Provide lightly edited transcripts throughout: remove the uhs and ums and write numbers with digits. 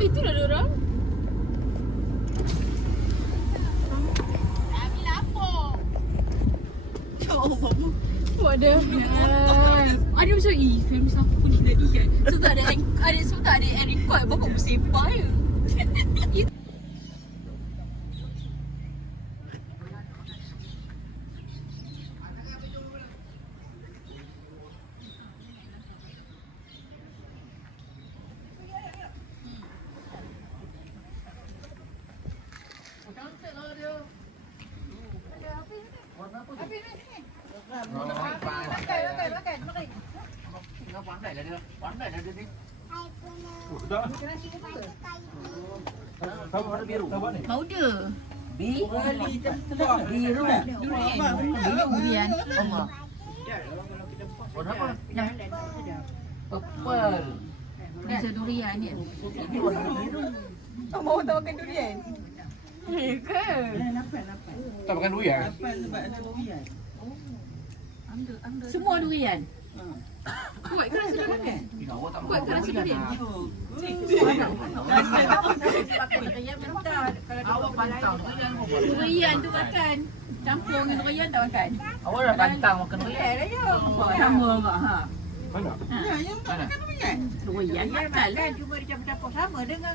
Itu dah ada orang. Ada. Ada macam family siapa ni tadi kan. So tak ada sebab tak ada air record. Bapak bersepah je. Powder. Biru. Durian. Allah. Warna apa? Purple. Rasa durian ni. Ini warna biru. Mau tak makan durian? Ya ke? Tak makan durian? Semua durian. Kuat ke rasa durian? Awak tak Kuat ke rasa durian? Awak pantang. Durian tu makan. Campur dengan durian tak makan. Awak dah pantang makan durian. Sama mak ha. Mana? Yang tak makan durian. Durian makan lah. Kan cuma dia campur-campur sama dengan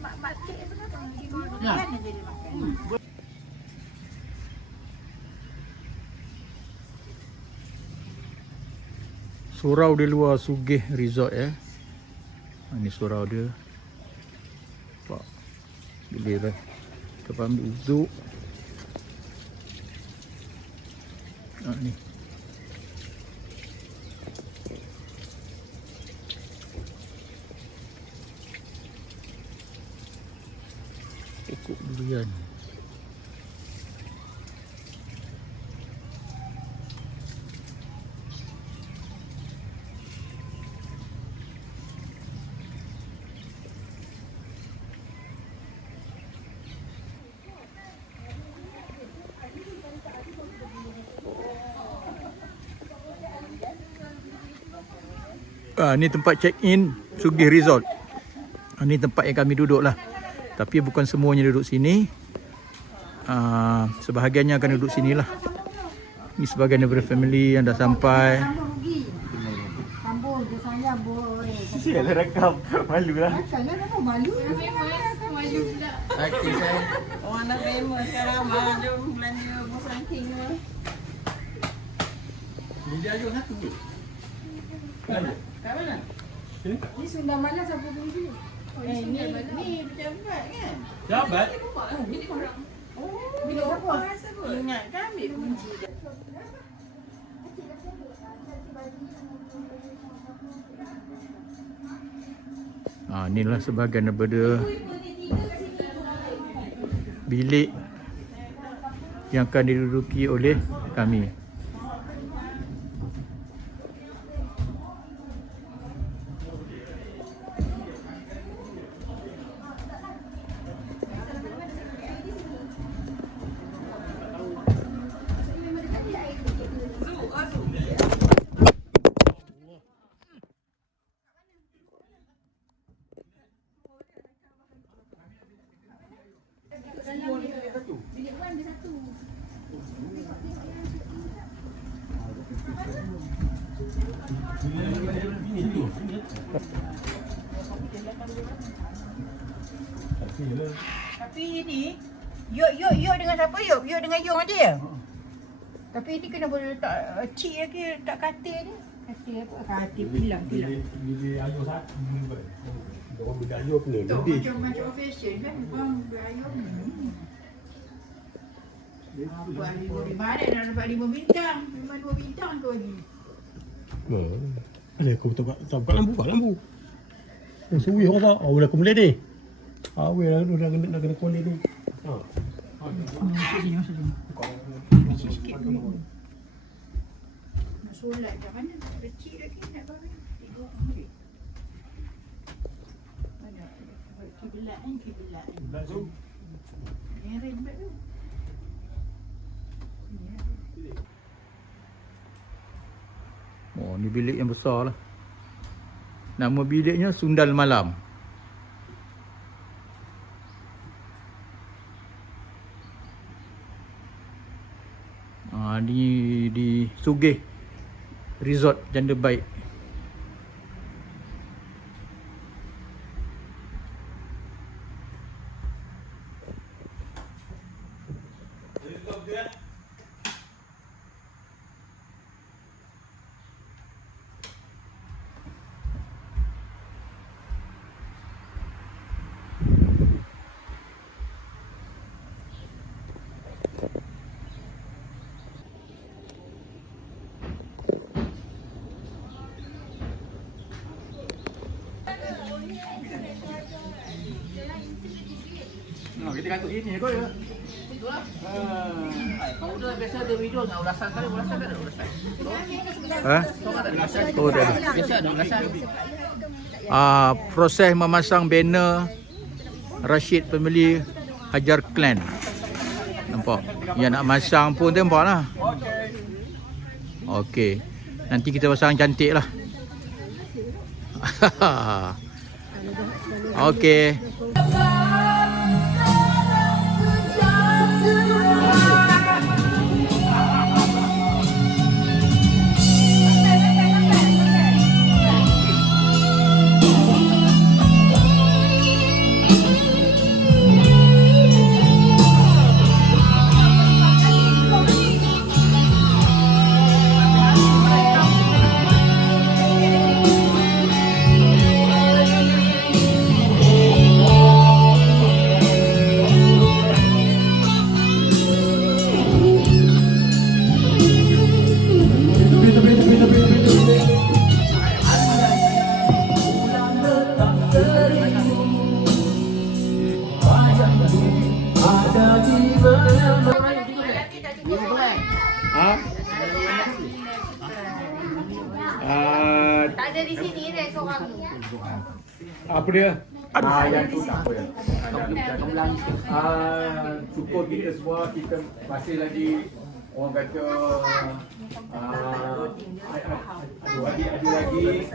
mak cik tu kan. Durian aja dia makan. Surau di luar Sugih Resort ya. Ini surau dia. Pak. Bila dah. Kita ambil uduk. Ni. Pokok durian. Ni tempat check-in Sugih Resort. Ni tempat yang kami duduk lah. Tapi bukan semuanya duduk sini. Sebahagiannya akan duduk sini lah. Ni sebahagian daripada family yang dah sampai. Sambung je saya boleh. Sialah rakam. Malu lah. Makanya apa malu? Malu pula. Okey saya. Orang nak famous sekarang jom belanja bos ranking tu. Dia ada satu ke? Kat mana? Ni Sunda Malas apa beli? Ni pejabat kan? Jabat. Bila apa? Ingat kan ambil kunci dia. Inilah sebahagian daripada bilik yang akan diduduki oleh kami. Tapi ini Yuk dengan siapa Yuk? Yuk dengan Yong ada ya? Tapi ini kena boleh letak cik lagi letak katil ni. Katil apa? Katil pilang. Bila ayuh satu. Orang berdayuh kena lebih. Macam fashion kan bang berayuh ni. Apa ni boleh mana nak dapat 5 bintang? Memang 2 bintang tu lagi. Ada aku tak buka lampu. Oh, suwi orang tak. Oh, dah komplain ni. Awal dah kena komplain ni. Sikit dulu. Nak solat kat mana? Kecil lagi nak bagi. Tengok ambil. Mana? Kiblat kan? Kiblat tu. Yang rembet tu. Oh, ni bilik yang besar lah. Nama biliknya Sundal Malam. Sugih Resort Janda Baik. Kita kantuk sini kot ya. Kamu dah biasa ada video dengan ulasan kali, ulasan tak ada ulasan. Ha? Oh, dah ada. Biasa ada ulasan. Proses memasang banner Rashid Family Hajar Clan. Nampak? Yang nak masang pun nampak lah. Okey. Nanti kita pasang cantik lah. Okey. Tak ada di sini ni seorang tu. Apa dia? Yang tu tak apa. Syukur kita semua, kita masih lagi orang kata adu lagi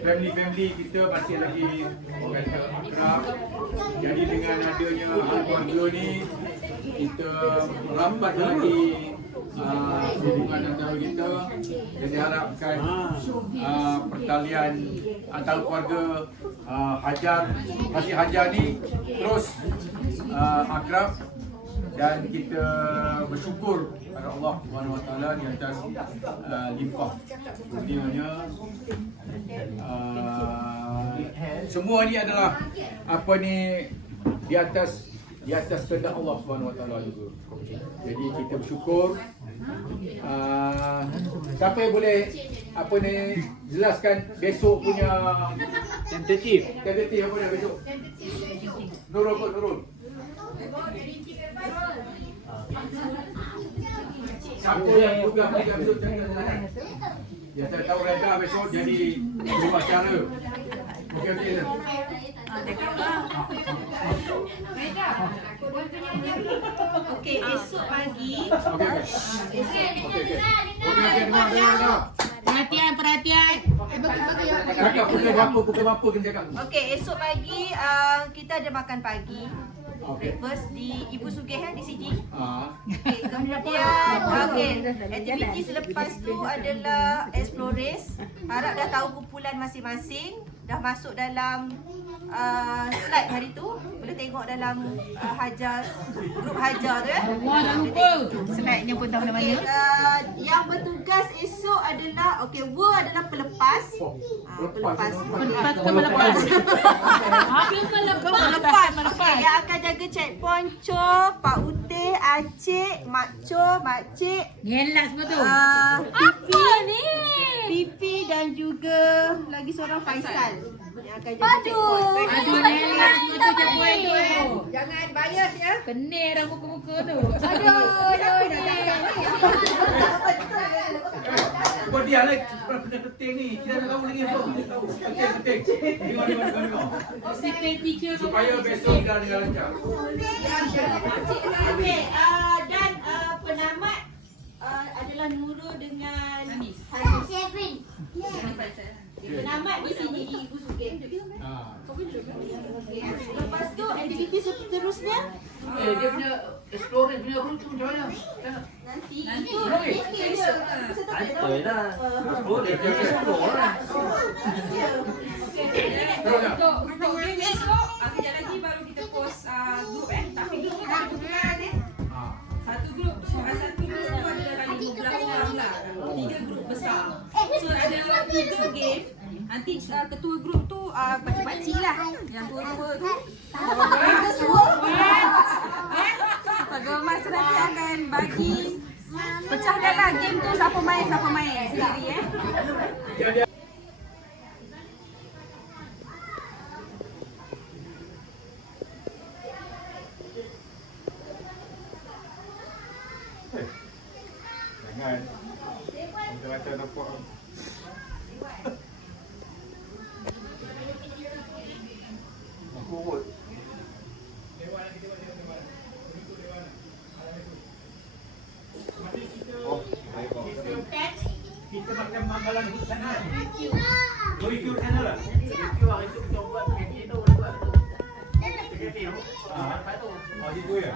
dan family kita masih lagi orang kata akrab. Jadi dengan adanya keluarga ni, kita rapat lagi hubungan antara kita dan diharapkan pertalian antara keluarga Hajar ni terus akrab, dan kita bersyukur kepada Allah Subhanahu Wa Taala di atas limpah kurnianya. Semua ni adalah apa ni di atas kehendak Allah Subhanahu Wa Taala juga. Jadi kita bersyukur. Siapa yang boleh apa ni jelaskan besok punya tentatif apa dia besok? Nurul. Siapa yang juga besok jangan. Ya, saya tahu Reda besok jadi rumah cara. Okey. Okey, esok pagi. Perhatian. Cakap pukul berapa kena cakap? Okey, esok pagi kita ada makan pagi. Okey. Breakfast di Ibu Sugih di sini. Okay. Kemudian aktiviti selepas tu adalah explores. Harap dah tahu kumpulan masing-masing, dah masuk dalam slide hari tu. Boleh tengok dalam grup Hajar tu ya. Jangan lupa. Slide-nya pun tahu nama-nama. Yang bertugas esok adalah adalah pelepas. Pelepas. Yang akan jaga checkpoint Pak Uteh, Acik, Mak Cik, Ngelak semua tu. Pipi dan juga lagi seorang Faisal yang akan jaga checkpoint. Aduh, ngelak semua tu checkpoint tu. Jangan bias ya. Kenir dah muka-muka tu. Kau dia lah benda penting ni. Kita nak tahu lagi apa kita tahu. Penting. Tengok. Secret teacher tu. Supaya besok kita dengan lancar. Dan penamat adalah Nurul dengan Hanis. Penamat di sini di Ibu Sugih. Lepas tu aktiviti seterusnya Dia punya explore punya group tu macam mana? Nanti. Belum ni? Betul lah. Boleh kita explore lah. Untuk game esok, kejap lagi baru kita post group tapi group tu ada pertukaran Satu group tu ada dalam 15 orang lah. 3 group besar. So ada 3 game. Nanti ketua group tu pakcik-pakcik lah. Yang tua-tua tu. Pegawai masa nanti akan bagi pecahkanlah game tu siapa main sendiri Jangan. Macam-macam nampak. Aku urut. Oh, kita makan manggalan di sana. Review sana lah. Review hari tu kita buat, kita boleh buat tu. Oh, itu ya?